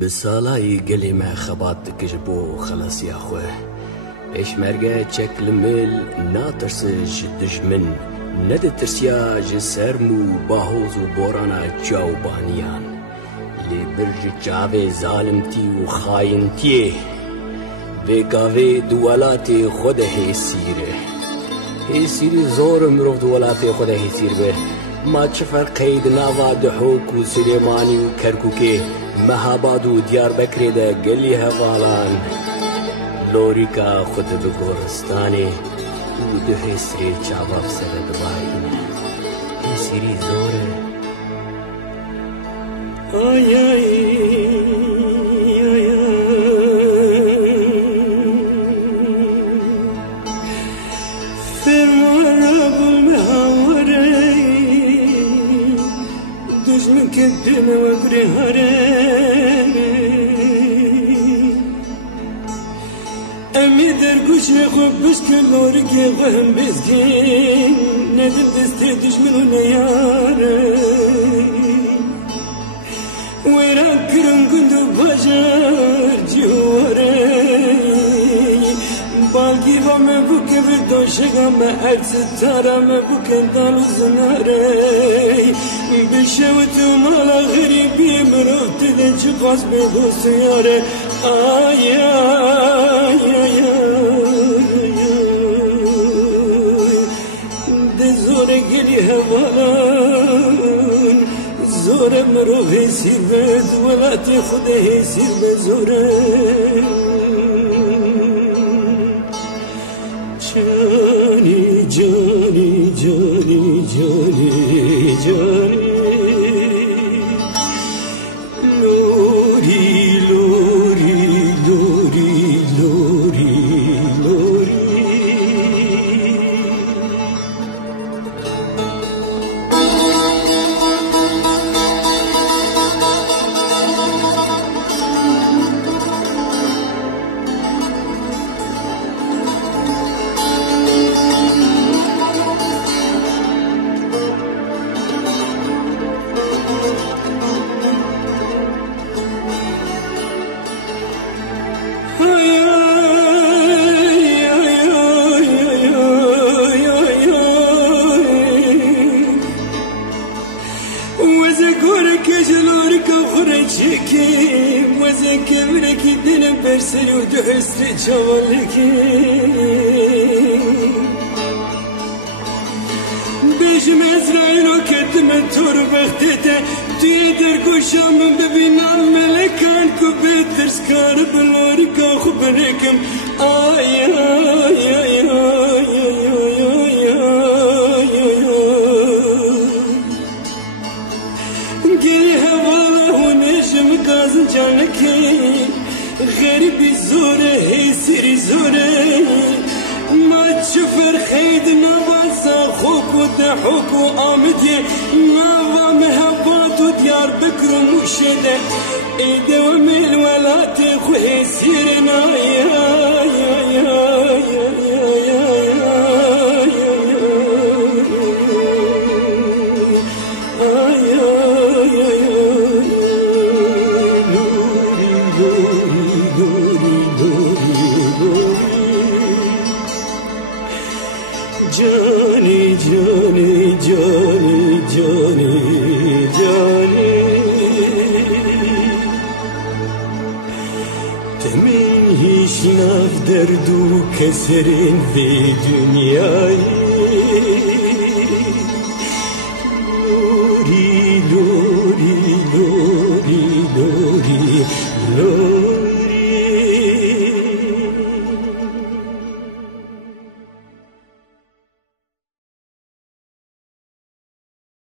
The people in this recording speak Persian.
بسالای گلی ما خبات دکش بو خلاصی خواه اشمرگه چکل مل ناترس دجمن ند ترسیا جسرمو باهوز و بارانا جاوبانیان لی برج جاوه ظالمتی و خاینتیه و گاوه دولات خود هیسیره زور مروف دولات خود هیسیر به ما چه فرقید ناوا دحوک و سلیمانی و کرکوکه مهاباد و دیار بکری ده گلی هوالان لوریکا خود بگورستانه و ده هیسری چاباب سر دوائینه هیسری زوره آی آی كدنا وبرهاري أمي دركوش نخوب بسكلوركي غهم بسكين ندم دستي دشمن ونياري ويران كرم كندو بجار جواري بالكي وما بوكي بدوشكا ما أكستارا ما بوكي دالو زناري بشوت ومالا غريبي مروت دنش قاس بغسياري آي آي آي دي زور قلي هوالان زور مروف يسير بد ولا تخده يسير بزوره جاني جاني جاني جاني جاني لوري لوري لوري لوري لوري كبرك دل برسل ودحسر جوالك بيش مزرعين وكدم التور بختته تيدر كوشام ببينا ملكان كبت ترسكار بلورك خبركم آي آي آي آي قلي هواله ونجم قازن جانكي غريبي زوره هيسيري زوره ما تشفر خيد نواسا خوك وضحوك وآمدي نوا مهبات وديار بكر ومشده ايده وميل ولا تخو هيسيرنا يا يا يا جاني جاني جاني جاني جاني تمن هیچ ناف درد و کسرین في دنیای لوری لوری لوری لوری لوری